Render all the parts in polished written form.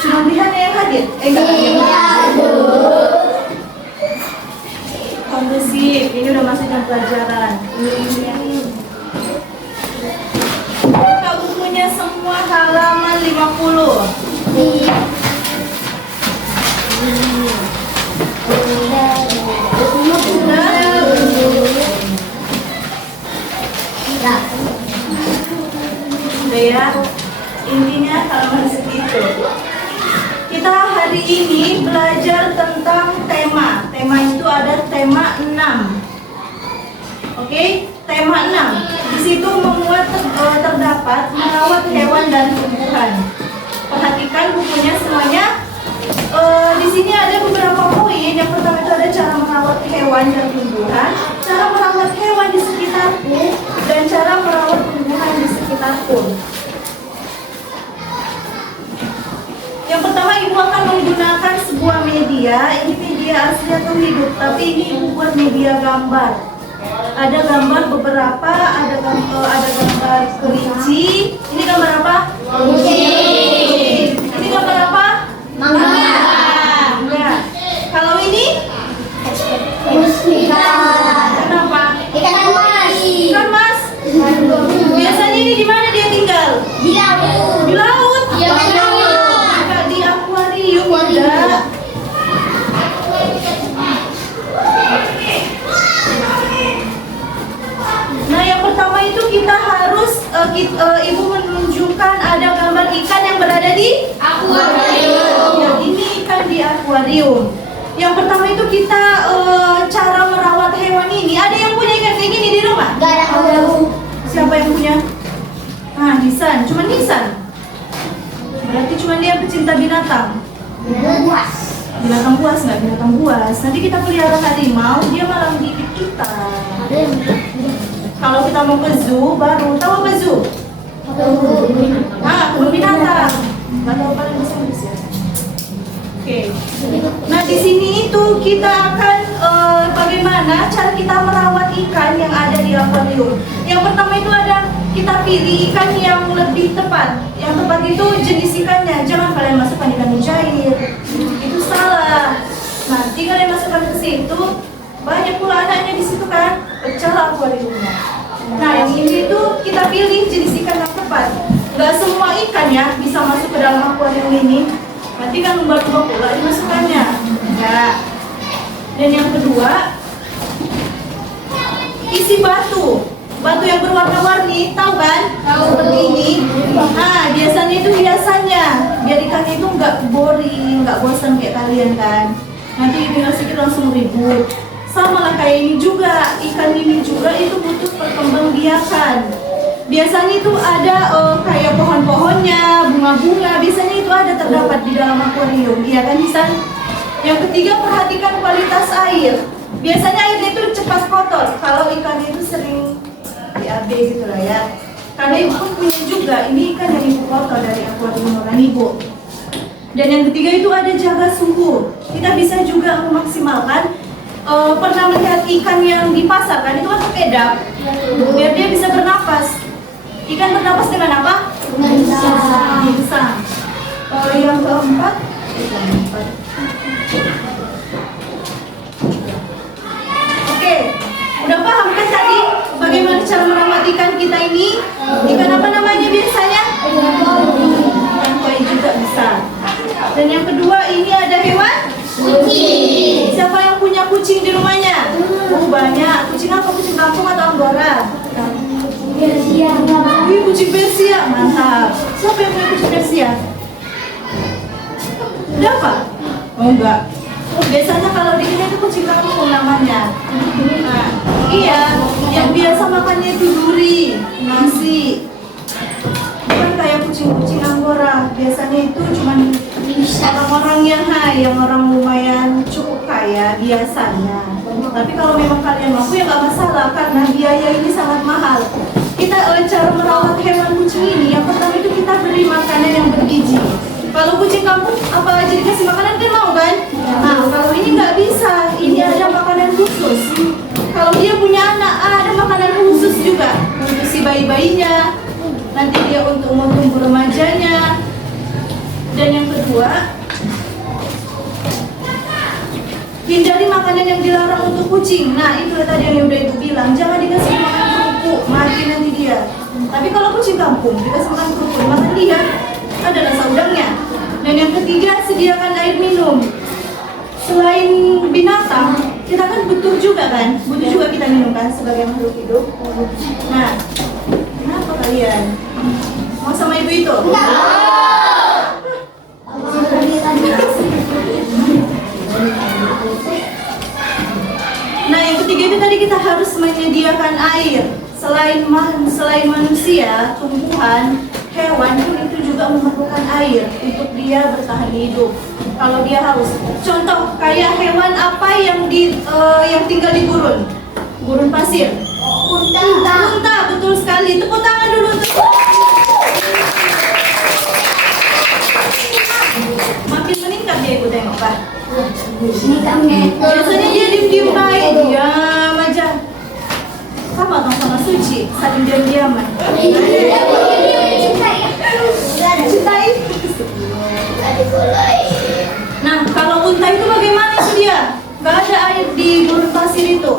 Cuma lihatnya yang hadir? Enggak. Kondusif, ini udah masuk jam pelajaran. Buka bukunya semua halaman 50. Udah ya, intinya halaman segitu. Kita hari ini belajar tentang tema. Tema itu ada tema 6. Oke, tema 6. Di situ terdapat merawat hewan dan tumbuhan. Perhatikan bukunya semuanya. Di sini ada beberapa poin. Yang pertama itu ada cara merawat hewan dan tumbuhan, cara merawat hewan di sekitarku, dan cara merawat tumbuhan di sekitarku. Yang pertama, ibu akan menggunakan sebuah media. Ini media asli atau hidup, tapi ini ibu buat media gambar. Ada gambar beberapa, ada gambar kelinci. Ini gambar apa? Kucing. Ini gambar apa? Mangga. Enggak. Kalau ini? Kenapa? Ikan mas. Ikan mas. Biasanya ini di mana dia tinggal? Di laut. Di laut? Iya, di laut. Enggak di akuarium, enggak. Nah, yang pertama itu kita harus ibu menunjukkan ada gambar ikan yang berada di Akuarium. Ya, ini ikan di akuarium. Yang pertama itu kita cara merawat hewan ini. Ada yang punya ikan kayak gini di rumah? Gak ada tahu. Siapa yang punya? Nah, Nisan. Cuma Nisan. Berarti cuma dia pecinta binatang. Buas. Binatang buas nggak? Binatang buas. Nanti kita pelihara harimau, dia malah menggigit kita. Kalau kita mau ke zoo, baru tahu apa zoo? Kebun binatang. Nggak tahu paling besar ya. Oke. Nah, di sini itu kita akan bagaimana cara kita merawat ikan yang ada di akuarium. Yang pertama itu ada kita pilih ikan yang lebih tepat. Yang tepat itu jenis ikannya. Jangan kalian masukkan ikan mujair. Itu salah. Nanti kalian masukkan ke situ, banyak pula anaknya di situ kan, pecah akuariumnya. Nah, yang ini itu kita pilih jenis ikan yang tepat. Gak semua ikan ya bisa masuk ke dalam akuarium ini. Nanti kan lumba-lumba pula dimasukkannya. Enggak. Dan yang kedua, isi batu. Batu yang berwarna-warni, tahu kan? Tahu. Seperti ini. Nah, biasanya itu hiasannya. Biar ikannya itu nggak boring, nggak bosan kayak kalian kan. Nanti tinggal sedikit langsung ribut. Sama lah kayak ini juga, ikan ini juga itu butuh perkembangbiakan. Biasanya itu ada kayak pohon-pohonnya, bunga-bunga, biasanya itu ada terdapat di dalam akuarium, iya kan Nisan? Yang ketiga, perhatikan kualitas air. Biasanya airnya itu cepat kotor, kalau ikan itu sering BAB gitu lah ya. Karena ibu pun punya juga, ini ikan yang ibu kotor dari akuarium orang ibu. Dan yang ketiga itu ada jaga suhu. Kita bisa juga memaksimalkan. Pernah melihat ikan yang di pasar kan, itu kan pakai dap biar dia bisa bernapas. Ikan bernapas dengan apa? Ginsang. Yang keempat, oke, udah paham kan tadi bagaimana cara merawat ikan kita ini? Ikan apa namanya biasanya? Ikan koi juga bisa. Dan yang kedua ini ada hewan? Kucing. Siapa yang punya kucing di rumahnya? Banyak. Kucing apa? Kucing kampung atau Anggora? Persia. Wih, kucing Persia. Mantap. Siapa yang punya kucing Persia? Udah apa? Oh enggak. Biasanya kalau di sini itu kucing kampung namanya. Nah, iya. Yang biasa makannya itu duri, nasi. Bukan kayak kucing-kucing Anggora. Biasanya itu cuman orang-orang yang orang lumayan cukup kaya biasanya. Tapi kalau memang kalian mampu ya nggak masalah karena biaya ini sangat mahal. Kita cara merawat hewan kucing ini, yang pertama itu kita beri makanan yang bergizi. Kalau kucing kampung apa aja dikasih makanan kan mau kan? Nah, kalau ini nggak bisa, ini ada makanan khusus. Kalau dia punya anak, ada makanan khusus juga untuk si bayi-bayinya. nanti dia untuk mau tumbuh remajanya. Dan yang kedua, hindari makanan yang dilarang untuk kucing. Nah, itu tadi yang udah ibu bilang, jangan dikasih makan kerupuk, mati nanti dia. Tapi kalau kucing kampung dikasih makan kerupuk, makan dia, ada rasa udangnya. Dan yang ketiga, sediakan air minum. Selain binatang, kita kan butuh juga kita minum kan sebagai makhluk hidup. Nah, kenapa kalian mau sama ibu itu? Nah, yang ketiga itu tadi kita harus menyediakan air. Selain manusia, tumbuhan, hewan pun itu juga memerlukan air untuk dia bertahan hidup. Kalau dia haus, contoh kayak hewan apa yang tinggal di gurun pasir? Unta, betul sekali. Tepuk tangan dulu untuk. Makin meningkat dia ibu tengok Pak. Biasanya dia diem-diem baik, diam aja. Sama dong sama Suci, saling diam-diaman. Cintai. Nah, kalau unta itu bagaimana itu dia? Gak ada air di gurun pasir itu.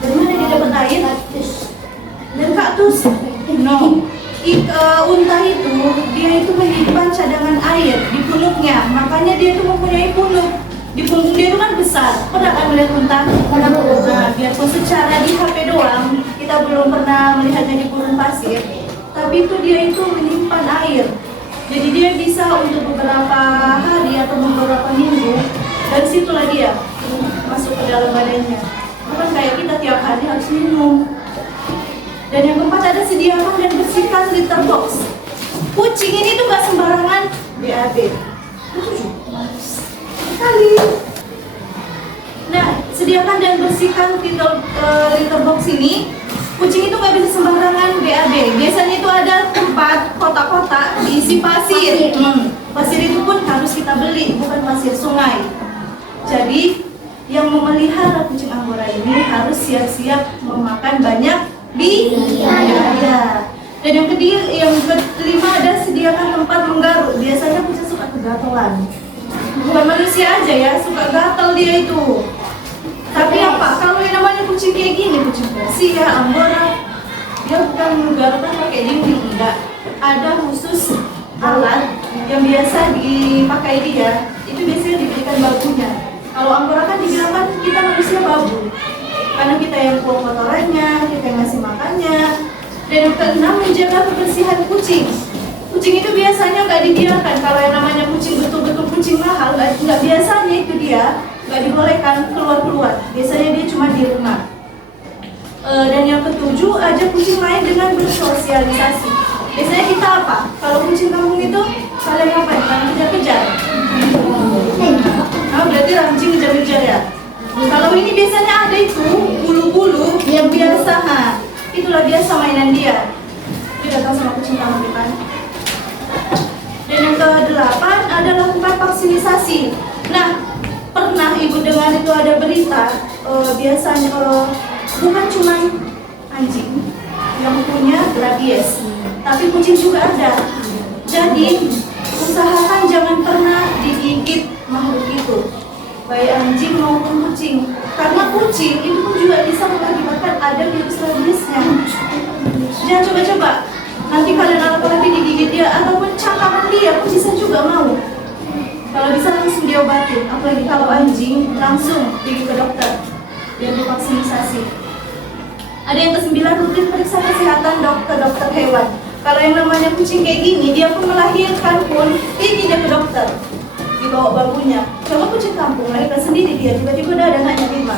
Dari mana dia dapat air? Dari kaktus. No. Unta itu, dia itu menyimpan cadangan air di punuknya. Makanya dia itu mempunyai punuk. Di punggung dia itu kan besar. Pernah kan melihat unta? Nah, biarpun secara di HP doang, kita belum pernah melihatnya di gurun pasir. Tapi itu dia itu menyimpan air. Jadi dia bisa untuk beberapa hari atau beberapa minggu. Dan situlah dia masuk ke dalam badannya. Bukan kayak kita tiap hari harus minum. Dan yang keempat ada sediakan dan bersihkan litter box. Kucing ini tuh gak sembarangan BAB. Sekali. Nah, sediakan dan bersihkan litter box ini. Kucing itu nggak bisa sembarangan BAB. Biasanya itu ada tempat kotak-kotak diisi pasir. Pasir itu pun harus kita beli, bukan pasir sungai. Jadi yang memelihara kucing Angora ini harus siap-siap memakan banyak biaya. Dan yang kelima ada sediakan tempat menggaruk. Biasanya kucing suka kegatelan. Bukan manusia aja ya, suka gatal dia itu. Tapi apa? Kalau yang namanya kucing kayak gini, kucing Persia, Angora, dia bukan menggarukkan pakai dinding, enggak. Ada khusus alat yang biasa dipakai dia. Itu biasanya diberikan babunya. Kalau Angora kan dibilang kan kita manusia babu, karena kita yang buang kotorannya, kita yang ngasih makannya. Dan yang keenam, menjaga kebersihan kucing. Kucing itu biasanya nggak dibiarkan. Kalau yang namanya kucing betul-betul kucing mahal, nggak biasanya itu dia nggak dibolehkan keluar-keluar. Biasanya dia cuma di rumah. Dan yang ketujuh, ajak kucing main dengan bersosialisasi. Biasanya kita apa? Kalau kucing kampung itu kalian ngapain? Kalian kejar-kejar. Nah, berarti ranjing kejar-kejar ya. Kalau ini biasanya ada itu bulu-bulu yang biasa. Itulah biasa mainan dia. Dia datang sama kucing kampung depan. Dan yang ke-8 ada lakukan vaksinisasi. Nah, pernah ibu dengar itu ada berita biasanya bukan cuma anjing yang punya rabies, tapi kucing juga ada. Jadi usahakan jangan pernah digigit makhluk itu, baik anjing maupun kucing, karena kucing itu pun juga bisa mengakibatkan ada virus rabiesnya. Jangan coba-coba. Nanti kalian apalagi digigit dia ataupun cakaran dia pun bisa juga mau. Kalau bisa langsung diobatin, apalagi kalau anjing langsung pergi ke dokter biar divaksinisasi. Ada yang ke-9, rutin periksa kesehatan dokter hewan. Kalau yang namanya kucing kayak gini, dia pun melahirkan pun pergi dia ke dokter, dibawa babunya. Coba kucing kampung melahirkan sendiri dia, tiba-tiba udah ada anaknya 5.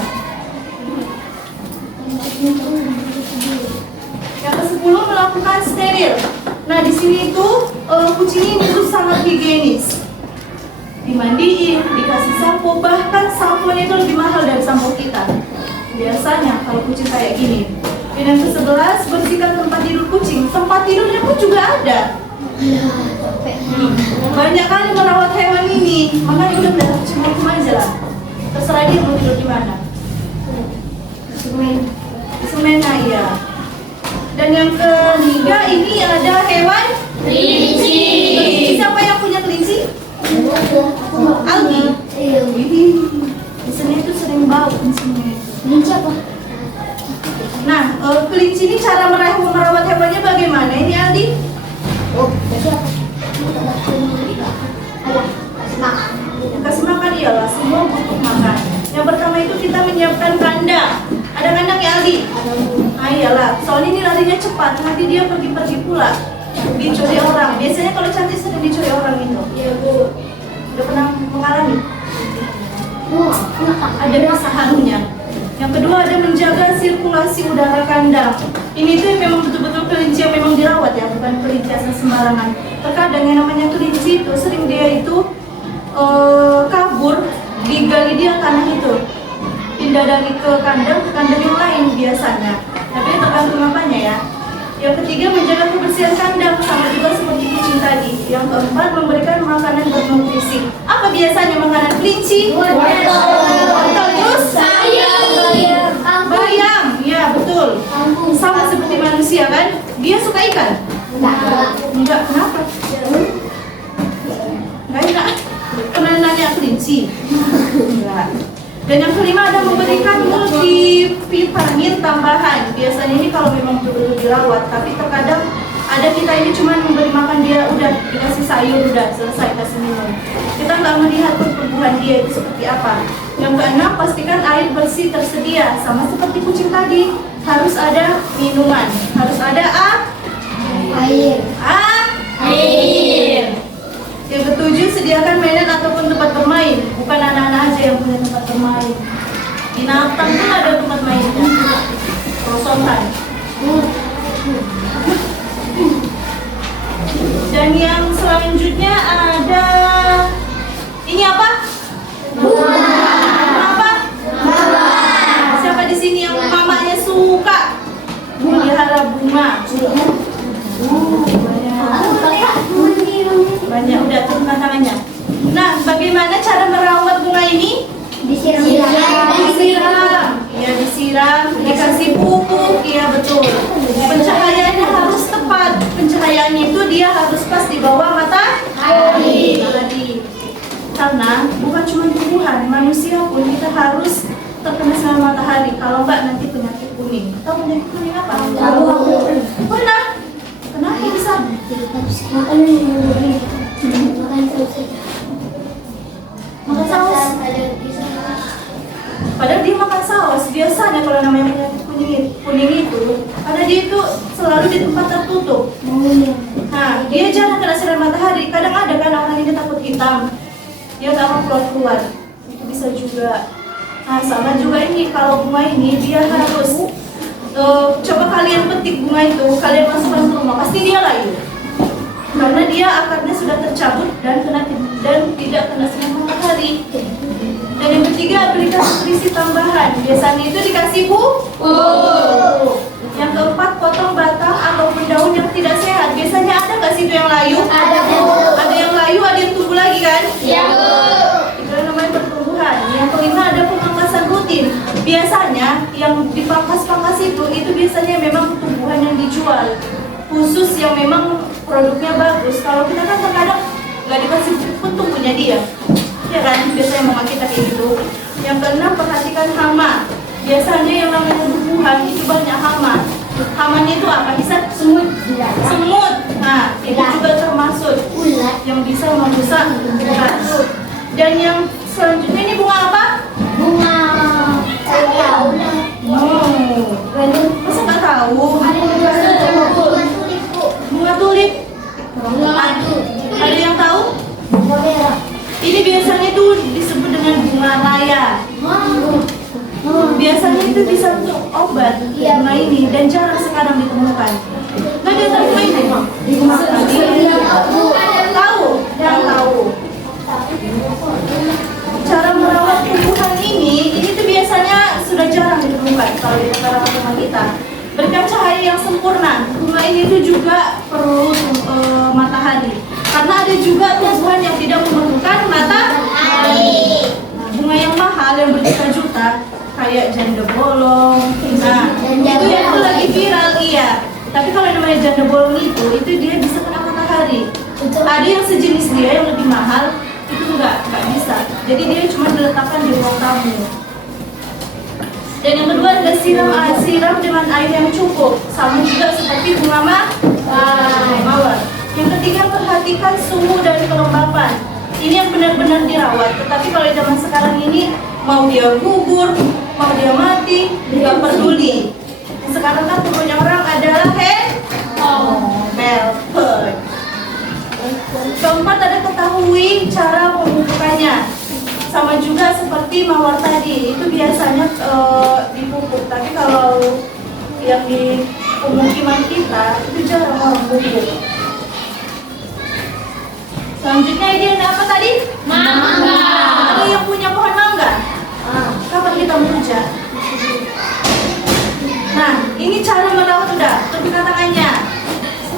Yang ke-10, melakukan steril. Nah, di sini tuh kucing ini tuh sangat higienis. Dimandiin, dikasih sampo, bahkan samponya itu lebih mahal dari sampo kita. Biasanya kalau kucing kayak gini. Dan yang ke-11, bersihkan tempat tidur kucing. Tempat tidurnya pun juga ada. Banyak kali merawat hewan ini, makanya udah bilang kucing mau kemana aja lah. Terserah dia mau tidur di mana. Semen, iya. Dan yang ke-3 nanti dia pergi-pergi pula, dicuri orang. Biasanya kalau cantik sering dicuri orang itu. Iya, Bu. Udah pernah mengalami? Bu, Ada kesahannya. Yang kedua ada menjaga sirkulasi udara kandang. Ini tuh memang betul-betul kelinci yang memang dirawat ya, bukan kelinci asal sembarangan. Terkadang yang namanya kelinci itu sering dia itu kabur, digali dia tanah itu, pindah dari ke kandang yang lain biasanya. Tapi tergantung apanya ya. Yang ketiga menjaga kebersihan kandang, sama juga seperti kucing tadi. Yang keempat memberikan makanan bernutrisi. Apa biasanya makanan kelinci? Wortel, terus bayam, ya betul. Sama seperti manusia kan? Dia suka ikan? Enggak, kenapa? Enggak enak. Pernah nanya kelinci? Enggak. Dan yang kelima ada memberikan multivitamin tambahan. Biasanya ini kalau memang betul-betul dirawat, tapi terkadang ada kita ini cuma memberi makan dia, udah dikasih sayur, udah selesai kasih minum. Kita nggak melihat pertumbuhan dia itu seperti apa. Yang keenam, pastikan air bersih tersedia, sama seperti kucing tadi. Harus ada minuman, harus ada air. air. Yang ketujuh, sediakan mainan ataupun tempat bermain. Bukan anak-anak aja yang punya tempat bermain. Binatang pun ada tempat mainnya. Rosotan. Dan yang selanjutnya ada ini apa? Bunga. Apa? Siapa di sini yang mamanya suka melihara bunga? Banyak, udah turunkan tangannya. Nah, bagaimana cara merawat bunga ini? Disiram. Ya disiram, dikasih pupuk, ya betul. Pencahayaannya harus tepat. Pencahayaannya itu dia harus pas di bawah matahari. Karena bukan cuma tumbuhan, manusia pun kita harus terkena sinar matahari. Kalau enggak nanti penyakit kuning. Tahu penyakit kuning apa? Pernah? Kenapa bisa? Makan saus. Padahal dia makan saus. Biasanya kalau namanya penyakit kuning itu, pada dia itu selalu di tempat tertutup. Nah, dia jarang kena sinar matahari. Kadang ada kan orang ini takut hitam, dia nggak mau keluar. Itu bisa juga. Nah, sama juga ini kalau bunga ini dia harus coba kalian petik bunga itu, kalian masukkan ke rumah, pasti dia layu. Karena dia akarnya sudah tercabut dan tidak kena sinar matahari. Dan yang ketiga, berikan nutrisi tambahan. Biasanya itu dikasih pupuk. Yang keempat, potong batang ataupun daun yang tidak sehat. Biasanya ada nggak sih itu yang layu? Ada, Bu. Ada yang layu, ada yang tumbuh lagi kan? Iya, Bu. Itu namanya pertumbuhan. Yang kelima ada pemangkasan rutin. Biasanya yang dipangkas-pangkas itu biasanya memang tumbuhan yang dijual. Khusus yang memang produknya bagus. Kalau kita kan terkadang nggak dikasih pupuk tuh punya dia. Ya kan, biasanya mama kita kayak gitu. Yang keenam, perhatikan hama. Biasanya yang namanya tumbuhan itu banyak hama. Hamanya itu apa? Bisa Semut. semut. Nah, itu juga termasuk Ulat. yang bisa merusak tumbuhan. Dan yang selanjutnya ini bunga apa? Bunga. Tahu. Masa nggak tahu? Bunga tulip. Ada yang tahu? Ini biasanya tuh disebut dengan bunga raya. Biasanya itu bisa untuk obat bunga ini dan jarang sekarang ditemukan. Nggak ada yang tahu bunga ini? Tahu? Yang tahu. Cara merawat tumbuhan ini tuh biasanya sudah jarang ditemukan kalau di negara rumah kita. Berikan cahaya yang sempurna. Bunga ini tuh juga perlu matahari. Karena ada juga tumbuhan yang tidak memerlukan matahari. Bunga yang mahal yang berjuta-juta kayak janda bolong. Nah, itu yang lagi viral, iya. Tapi kalau yang namanya janda bolong itu dia bisa kena matahari. Ada yang sejenis dia yang lebih mahal, itu enggak bisa. Jadi dia cuma diletakkan di ruang tamu. Dan yang kedua adalah siram dengan air yang cukup, sama juga seperti bunga mawar. Yang ketiga, perhatikan suhu dan kelembapan. Ini yang benar-benar dirawat. Tetapi kalau zaman sekarang ini, mau dia gugur, mau dia mati, nggak peduli. Sekarang kan pokoknya orang adalah cara pemupukannya. Sama juga seperti mawar tadi, itu biasanya dipupuk. Tapi kalau yang di pemukiman kita itu jarang orang pupuk. Selanjutnya ini apa tadi? Mangga. Ada yang punya pohon mangga? Kapan kita memuja? Nah, ini cara merawat udah. Tunjukkan tangannya.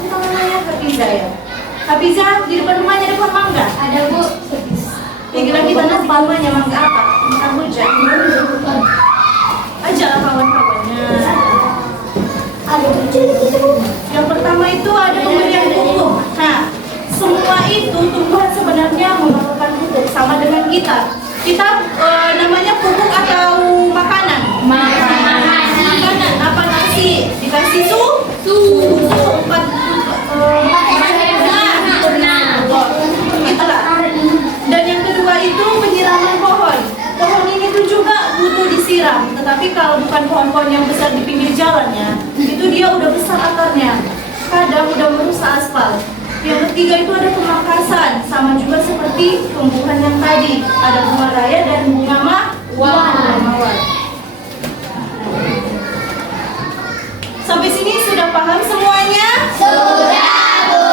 Tangannya Hafiza ya. Hafiza, di depan rumahnya ada pohon mangga? Ada Bu. Pikiran kita nanti rumahnya mangga apa? Mangga hujan. Ajalah kawan-kawannya. Ada Bu. Yang pertama itu ada pemberian pupuk. Nah, semua itu tumbuhan sebenarnya memerlukan pupuk sama dengan kita. Kita namanya pupuk atau makanan? Makanan. Apa nasi? Dikasih Itulah. Dan yang kedua itu penyiraman pohon. Pohon ini tuh juga butuh disiram. Tetapi kalau bukan pohon-pohon yang besar di pinggir jalannya, itu dia udah besar akarnya. Kadang udah merusak aspal. Yang ketiga itu ada pemangkasan, sama juga seperti tumbuhan yang tadi. Ada bunga raya dan bunga mawar. Sampai sini sudah paham semuanya? Sudah Bu.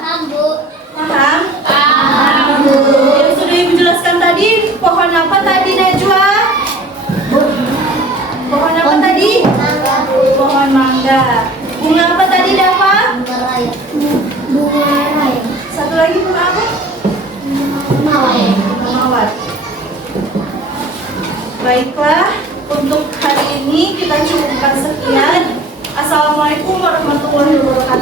Paham Bu. Paham? Paham Bu. Yang sudah Ibu jelaskan tadi, pohon apa tadi Najwa? Pohon apa tadi? Mangga Bu. Pohon mangga. Bunga apa tadi Dava? Bunga raya. Bunga raya. Satu lagi bunga apa? Mawar. Bunga mawar. Baiklah, untuk hari ini kita cukupkan sekian. Assalamualaikum warahmatullahi wabarakatuh.